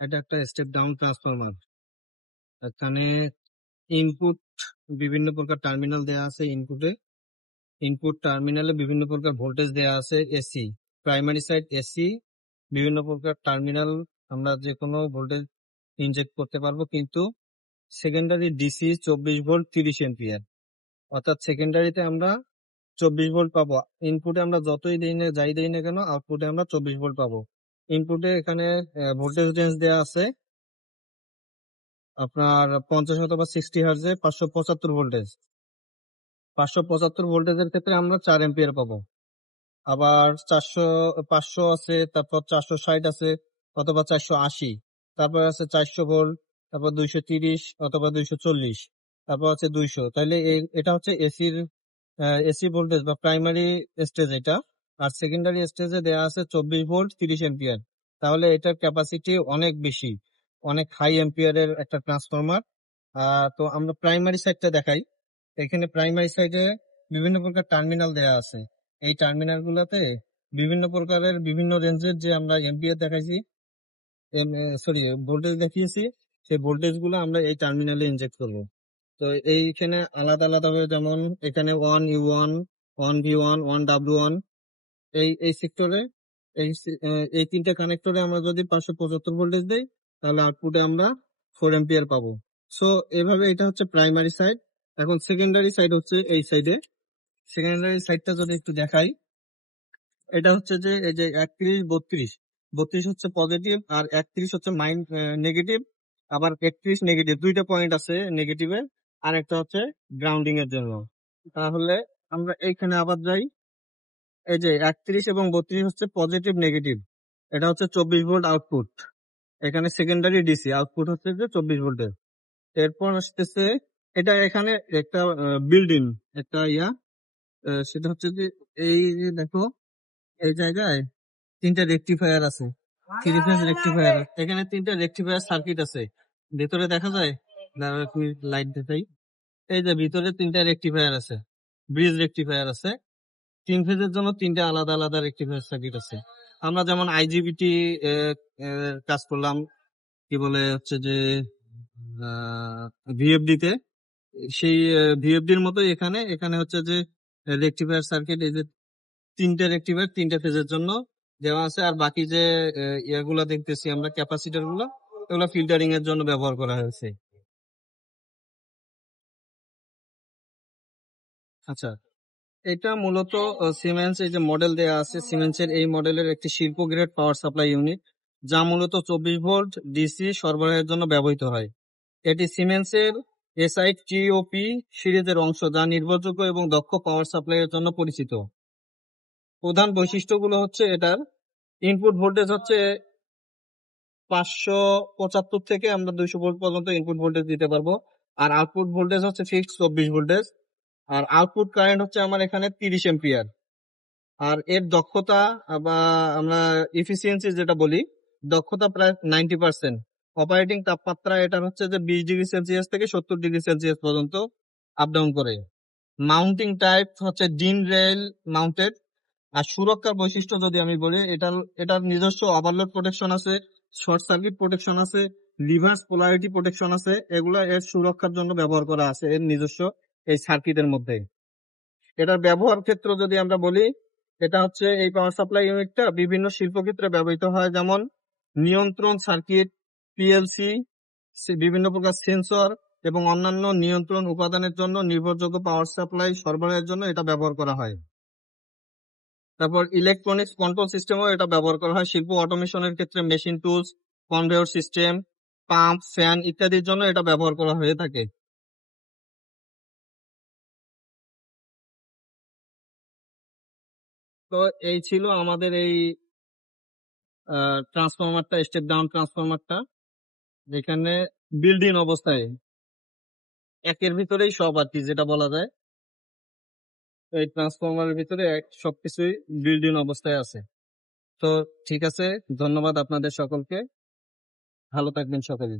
এটা একটা step down transformer. এখানে ইনপুট বিভিন্ন প্রকার টার্মিনাল দেয়া আছে। ইনপুট টার্মিনালে বিভিন্ন প্রকার ভোল্টেজ দেয়া আছে। এসি প্রাইমারি সাইড এসি বিভিন্ন প্রকার টার্মিনাল আমরা যে কোনো ভোল্টেজ ইনজেক্ট করতে পারবো, কিন্তু সেকেন্ডারি ডিসি 24 ভোল্ট 30 এম্পিয়ার, অর্থাৎ সেকেন্ডারিতে আমরা 24 ভোল্ট পাবো। ইনপুটে আমরা যতই যাই দেই না কেন, আউটপুটে আমরা 24 ভোল্ট পাবো। ইনপুটে এখানে ভোল্টেজ রেঞ্জ দেওয়া আছে আপনার 50 অথবা 60 হার্জে 575 ভোল্টেজ। 575 ভোল্টেজের ক্ষেত্রে আমরা 4 এম্পিয়ার পাবো। আবার 500 আছে, তারপর 460 আছে অথবা 480, তারপর আছে 400 ভোল্ট, তারপর 230 অথবা 240, তারপর আছে 200। তাহলে এটা হচ্ছে এসি ভোল্টেজ বা প্রাইমারি স্টেজ এটা। আর সেকেন্ডারি স্টেজে দেয়া আছে 24 ভোল্ট 30 এম্পিয়ার। তাহলে এটার ক্যাপাসিটি অনেক বেশি, অনেক হাই এম্পিয়ারের একটা ট্রান্সফরমার। তো আমরা প্রাইমারি সাইডটা দেখাই। এখানে প্রাইমারি সাইডে বিভিন্ন প্রকার টার্মিনাল দেয়া আছে। এই টার্মিনাল গুলাতে বিভিন্ন প্রকারের বিভিন্ন রেঞ্জের যে আমরা এম্পিয়ার দেখাইছি, ভোল্টেজ দেখিয়েছি, সেই ভোল্টেজ গুলো আমরা এই টার্মিনালে ইনজেক্ট করব। তো এইখানে আলাদা আলাদা ভাবে, যেমন এখানে 1U1, 1V1, 1W1, এই সেক্টরে এই তিনটা কানেক্টরে আমরা যদি 575 ভোল্টেজ দেই, তাহলে আউটপুটে আমরা 4 এম্পিয়ার পাবো। সো এভাবে এটা হচ্ছে প্রাইমারি সাইড। এখন সেকেন্ডারি সাইড হচ্ছে এই সাইডে। সেকেন্ডারি সাইডটা যদি একটু দেখাই, এটা হচ্ছে যে এই যে 31, 32 হচ্ছে পজিটিভ আর 31 হচ্ছে নেগেটিভ, আবার 31 নেগেটিভ, দুইটা পয়েন্ট আছে নেগেটিভের, আর একটা হচ্ছে গ্রাউন্ডিং এর জন্য। তাহলে আমরা এইখানে আবার যাই। এই যে 31 এবং 32 হচ্ছে পজিটিভ নেগেটিভ, এটা হচ্ছে 24 ভোল্ট আউটপুট। এখানে সেকেন্ডারি ডিসি আউটপুট হচ্ছে যে 24 ভোল্টের। এরপর আসতেছে এটা, এখানে একটা বিল্ডিং একটা সেটা হচ্ছে যে এই যে দেখো, এই জায়গায় 3টা রেকটিফায়ার আছে, 3 ফেজ রেকটিফায়ার। এখানে 3টা রেকটিফায়ার সার্কিট আছে, ভেতরে দেখা যায়। লাইট দেখাই। এই যে ভিতরে 3টা রেকটিফায়ার আছে, ব্রিজ রেকটিফায়ার আছে। 3 ফেজের জন্য 3টা আলাদা আলাদা রেকটিফায়ার সার্কিট আছে। আমরা যেমন আইজিবিটি কাজ করলাম, কি বলে হচ্ছে যে ভিএফডি তে, সেই ভিএফডির মতো এখানে এখানে হচ্ছে যে রেকটিফায়ার সার্কিট, এই যে 3টে রেকটিফায়ার 3টে ফেজের জন্য দেওয়া আছে। আর বাকি যে ইয়েগুলা দেখতেছি আমরা, ক্যাপাসিটর গুলো, এগুলো ফিল্টারিং এর জন্য ব্যবহার করা হয়েছে। আচ্ছা, এটা মূলত সিমেন্স, এই যে মডেল দেয়া আছে সিমেন্সের, এই মডেলের একটি শিল্প গ্রেড পাওয়ার সাপ্লাই ইউনিট, যা মূলত 24 ভোল্ট ডিসি সরবরাহের জন্য ব্যবহৃত হয়। এটি সিমেন্সের SI-TOP সিরিজের অংশ, যা নির্ভরযোগ্য এবং দক্ষ পাওয়ার সাপ্লাই এর জন্য পরিচিত। প্রধান বৈশিষ্ট্যগুলো হচ্ছে এটার ইনপুট ভোল্টেজ হচ্ছে 575 থেকে আমরা 200 ভোল্ট পর্যন্ত ইনপুট ভোল্টেজ দিতে পারবো। আর আউটপুট ভোল্টেজ হচ্ছে ফিক্সড 24 ভোল্টেজ। আর আউটপুট কারেন্ট হচ্ছে আমার এখানে 30 এম্পিয়ার। আর এর দক্ষতা বা আমরা এফিসিয়েন্সি যেটা বলি, দক্ষতা প্রায় 90%। অপারেটিং তাপমাত্রা এটার হচ্ছে যে 20 ডিগ্রি সেলসিয়াস থেকে 70 ডিগ্রি সেলসিয়াস পর্যন্ত আপ ডাউন করে। মাউন্টিং টাইপ হচ্ছে ডিন রেল মাউন্টেড। আর সুরক্ষার বৈশিষ্ট্য যদি আমি বলি, এটার নিজস্ব ওভারলোড প্রোটেকশন আছে, শর্ট সার্কিট প্রোটেকশন আছে, রিভার্স পোলারিটি প্রোটেকশন আছে। এগুলা এর সুরক্ষার জন্য ব্যবহার করা আছে এর নিজস্ব এই সার্কিটের মধ্যে। এটার ব্যবহার ক্ষেত্র যদি আমরা বলি, এটা হচ্ছে এই পাওয়ার সাপ্লাই ইউনিটটা বিভিন্ন শিল্পক্ষেত্রে ব্যবহৃত হয়, যেমন নিয়ন্ত্রণ সার্কিট, পিএলসি, বিভিন্ন প্রকার সেন্সর এবং অন্যান্য নিয়ন্ত্রণ উপাদানের জন্য নির্ভরযোগ্য পাওয়ার সাপ্লাই সরবরাহের জন্য এটা ব্যবহার করা হয়। তারপর ইলেকট্রনিক্স কন্ট্রোল সিস্টেমও এটা ব্যবহার করা হয় শিল্প অটোমেশনের ক্ষেত্রে, machine tools, conveyor system, pump, fan ইত্যাদির জন্য এটা ব্যবহার করা হয়ে থাকে। তো এই ছিল আমাদের এই ট্রান্সফরমারটা, স্টেপ ডাউন ট্রান্সফরমারটা, যেখানে বিল্ডিং অবস্থায় একের ভিতরেই সব আর কি, যেটা বলা যায় এই ট্রান্সফরমারের ভিতরে সবকিছুই বিল্ডিং অবস্থায় আছে। তো ঠিক আছে, ধন্যবাদ আপনাদের সকলকে, ভালো থাকবেন সকলে।